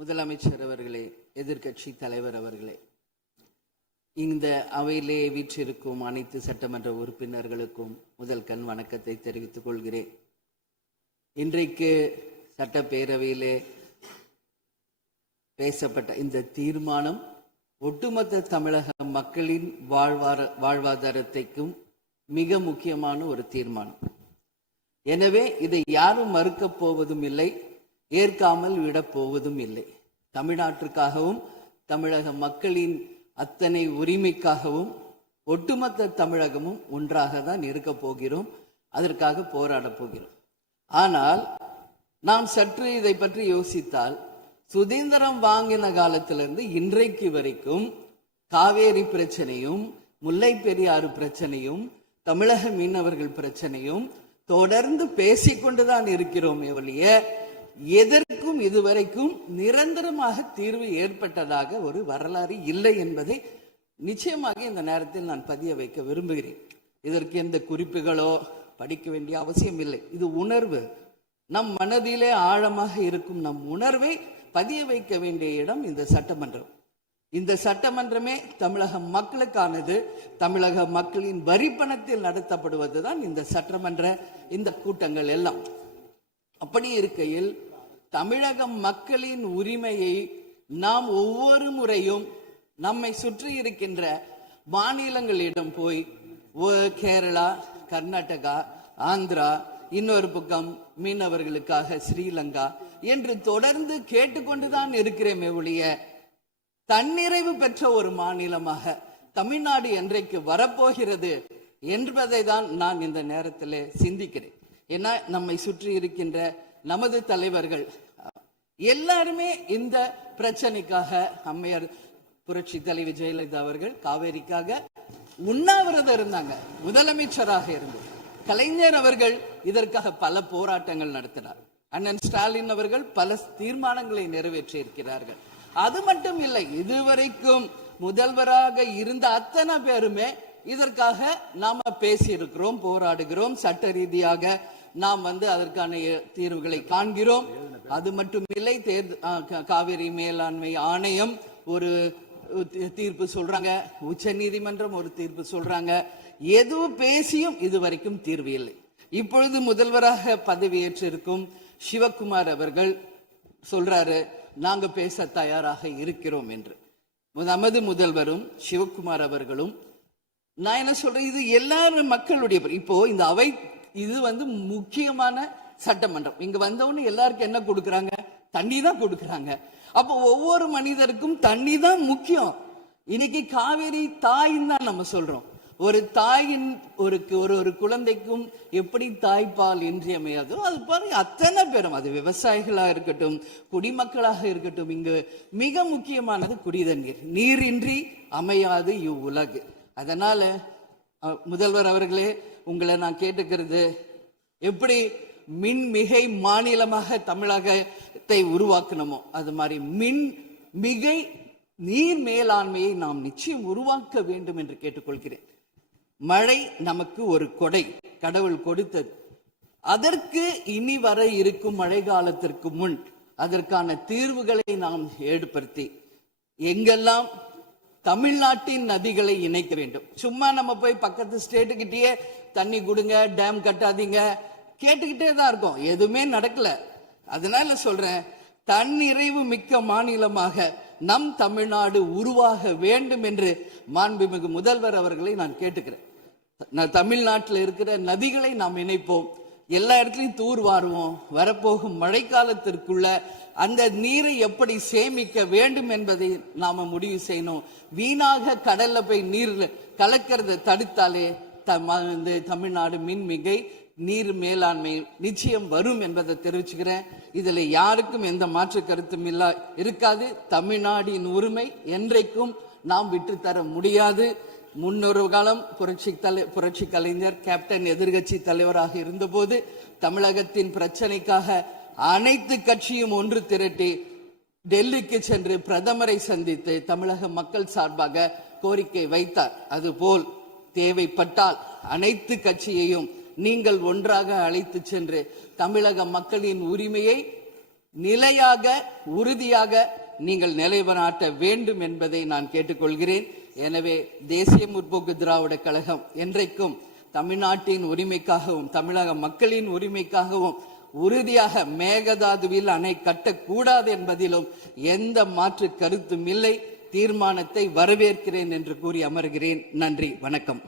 முதலமைச்சர் அவர்களே, எதிர்க்கட்சி தலைவர் அவர்களே, இந்த அவையிலே வீற்றிருக்கும் அனைத்து சட்டமன்ற உறுப்பினர்களுக்கும் முதல் கண் வணக்கத்தை தெரிவித்துக் கொள்கிறேன். இன்றைக்கு சட்டப்பேரவையிலே பேசப்பட்ட இந்த தீர்மானம் ஒட்டுமொத்த தமிழக மக்களின் வாழ்வாதாரத்தைக்கும் மிக முக்கியமான ஒரு தீர்மானம். எனவே இதை யாரும் மறுக்கப் போவதும் இல்லை, ஏற்காமல் விடப் போவதும் இல்லை. தமிழ்நாட்டிற்காகவும் தமிழக மக்களின் அத்தனை உரிமைக்காகவும் ஒட்டுமொத்த தமிழகமும் ஒன்றாக தான் இருக்க போகிறோம், அதற்காக போராடப் போகிறோம். ஆனால் நாம் சற்று இதை பற்றி யோசித்தால், சுதந்திரம் வாங்கின காலத்திலிருந்து இன்றைக்கு வரைக்கும் காவேரி பிரச்சனையும் முல்லை பெரியாறு பிரச்சனையும் தமிழக மீனவர்கள் பிரச்சனையும் தொடர்ந்து பேசிக்கொண்டுதான் இருக்கிறோம். ஒழிய எதற்கும் இதுவரைக்கும் நிரந்தரமாக தீர்வு ஏற்பட்டதாக ஒரு வரலாறு இல்லை என்பதை நிச்சயமாக இந்த நேரத்தில் நான் பதிய வைக்க விரும்புகிறேன். இதற்கு எந்த குறிப்புகளோ படிக்க வேண்டிய அவசியம் இல்லை. இது உணர்வு, நம் மனதிலே ஆழமாக இருக்கும் நம் உணர்வை பதிய வைக்க வேண்டிய இடம் இந்த சட்டமன்றம். இந்த சட்டமன்றமே தமிழக மக்களுக்கானது. தமிழக மக்களின் வரி பணத்தில் நடத்தப்படுவதுதான் இந்த சட்டமன்ற இந்த கூட்டங்கள் எல்லாம். அப்படி இருக்கையில் தமிழக மக்களின் உரிமையை நாம் ஒவ்வொரு முறையும் நம்மை சுற்றி இருக்கின்ற மாநிலங்களிடம் போய் கேரளா, கர்நாடகா, ஆந்திரா, இன்னொரு பக்கம் மீனவர்களுக்காக ஸ்ரீலங்கா என்று தொடர்ந்து கேட்டுக்கொண்டுதான் இருக்கிறேன். ஒழிய தன்னிறைவு பெற்ற ஒரு மாநிலமாக தமிழ்நாடு என்றைக்கு வரப்போகிறது என்பதை தான் நான் இந்த நேரத்தில் சிந்திக்கிறேன். ஏன்னா நம்மை சுற்றி இருக்கின்ற நமது தலைவர்கள் எல்லாருமே இந்த பிரச்சனைக்காக, அம்மையார் புரட்சி தலைவி ஜெயலலிதா அவர்கள் காவேரிக்காக உண்ணாவிரதம் இருந்தாங்க, முதலமைச்சராக இருந்து. கலைஞர் அவர்கள் இதற்காக பல போராட்டங்கள் நடத்தினார். அண்ணன் ஸ்டாலின் அவர்கள் பல தீர்மானங்களை நிறைவேற்றி இருக்கிறார்கள். அது மட்டும் இல்லை, இதுவரைக்கும் முதல்வராக இருந்த அத்தனை பேருமே இதற்காக நாம பேசி இருக்கிறோம், போராடுகிறோம், சட்ட ரீதியாக நாம் அதற்கான தீர்வுகளை காண்கிறோம். அது மட்டும் இல்லை, காவிரி மேலாண்மை ஆணையம் ஒரு தீர்ப்பு சொல்றாங்க, உச்ச நீதிமன்றம் ஒரு தீர்ப்பு சொல்றாங்க. எதுவும் பேசியும் இதுவரைக்கும் தீர்வு இல்லை. இப்பொழுது முதல்வராக பதவியேற்றிருக்கும் சிவகுமார் அவர்கள் சொல்றாரு, நாங்க பேச தயாராக இருக்கிறோம் என்று. நமது முதல்வரும் சிவகுமார் அவர்களும், நான் என்ன சொல்றேன், இது எல்லாரும் மக்களுடைய, இப்போ இந்த அவை இது முக்கியமான சட்டமன்றம். இங்க வந்தவொன்னு எல்லாருக்கும் என்ன கொடுக்கறாங்க? தண்ணி தான் கொடுக்கறாங்க. அப்போ ஒவ்வொரு மனிதருக்கும் தண்ணி தான் முக்கியம். இன்னைக்கு காவேரி தாயின்னு தான் நம்ம சொல்றோம். ஒரு தாயின் ஒரு குழந்தைக்கும் எப்படி தாய்ப்பால் இன்றியமையாதோ அது பாருங்க, அத்தனை பேரும், அது விவசாயிகளா இருக்கட்டும், குடிமக்களாக இருக்கட்டும், இங்கு மிக முக்கியமானது குடிதண்ணீர். நீரின்றி அமையாது இவ்வுலகு. அதனால முதல்வர் அவர்களே, உங்களை நான் கேட்டுக்கிறது, எப்படி மின் மிகை மாநிலமாக தமிழகத்தை உருவாக்கணுமோ அது மாதிரி மின் மிகை நீர் மேலாண்மையை நாம் நிச்சயம் உருவாக்க வேண்டும் என்று கேட்டுக்கொள்கிறேன். மழை நமக்கு ஒரு கொடை, கடவுள் கொடுத்தது. அதற்கு இனி வர இருக்கும் மழை காலத்திற்கு முன் அதற்கான தீர்வுகளை நாம் ஏற்படுத்தி எங்கெல்லாம் தமிழ்நாட்டின் நதிகளை இணைக்க வேண்டும். சும்மா நம்ம போய் பக்கத்து ஸ்டேட்டுக்கிட்டே தண்ணி கொடுங்க, டேம் கட்டாதீங்க கேட்டுக்கிட்டே தான் இருக்கோம், எதுவுமே நடக்கல. அதனால சொல்றேன், தன்னிறைவு மிக்க மாநிலமாக நம் தமிழ்நாடு உருவாக வேண்டும் என்று மாண்புமிகு முதல்வர் அவர்களை நான் கேட்டுக்கிறேன். தமிழ்நாட்டில் இருக்கிற நதிகளை நாம் இணைப்போம், எல்லா இடத்துலையும் தூர் வாருவோம். வரப்போகும் மழைக்காலத்திற்குள்ள அந்த நீரை எப்படி சேமிக்க வேண்டும் என்பதை நாம முடிவு செய்யணும். வீணாக கடல்ல போய் நீர் கலக்கிறத தடுத்தாலே தமிழ்நாடு மின்மிகை நீர் மேலாண்மை நிச்சயம் வரும் என்பதை தெரிவிச்சுக்கிறேன். இதுல யாருக்கும் எந்த மாற்று கருத்தும் இருக்காது. தமிழ்நாடின் உரிமை என்றைக்கும் நாம் விட்டு தர முடியாது. முன்னொரு காலம் புரட்சி கலைஞர் கேப்டன் எதிர்கட்சி தலைவராக இருந்தபோது தமிழகத்தின் பிரச்சனைக்காக அனைத்து கட்சியும் ஒன்று திரட்டி டெல்லிக்கு சென்று பிரதமரை சந்தித்து தமிழக மக்கள் சார்பாக கோரிக்கை வைத்தார். அதுபோல் தேவைப்பட்டால் அனைத்து கட்சியையும் நீங்கள் ஒன்றாக அழைத்து சென்று தமிழக மக்களின் உரிமையை நிலையாக உறுதியாக நீங்கள் நிலைநாட்ட வேண்டும் என்பதை நான் கேட்டுக்கொள்கிறேன். எனவே தேசிய முற்போக்கு திராவிட கழகம் என்றைக்கும் தமிழ்நாட்டின் உரிமைக்காகவும் தமிழக மக்களின் உரிமைக்காகவும் உறுதியாக மேகதாதுவில் அணை கட்டக்கூடாது என்பதிலும் எந்த மாற்று கருத்தும் இல்லை. தீர்மானத்தை வரவேற்கிறேன் என்று கூறி அமர்கிறேன். நன்றி, வணக்கம்.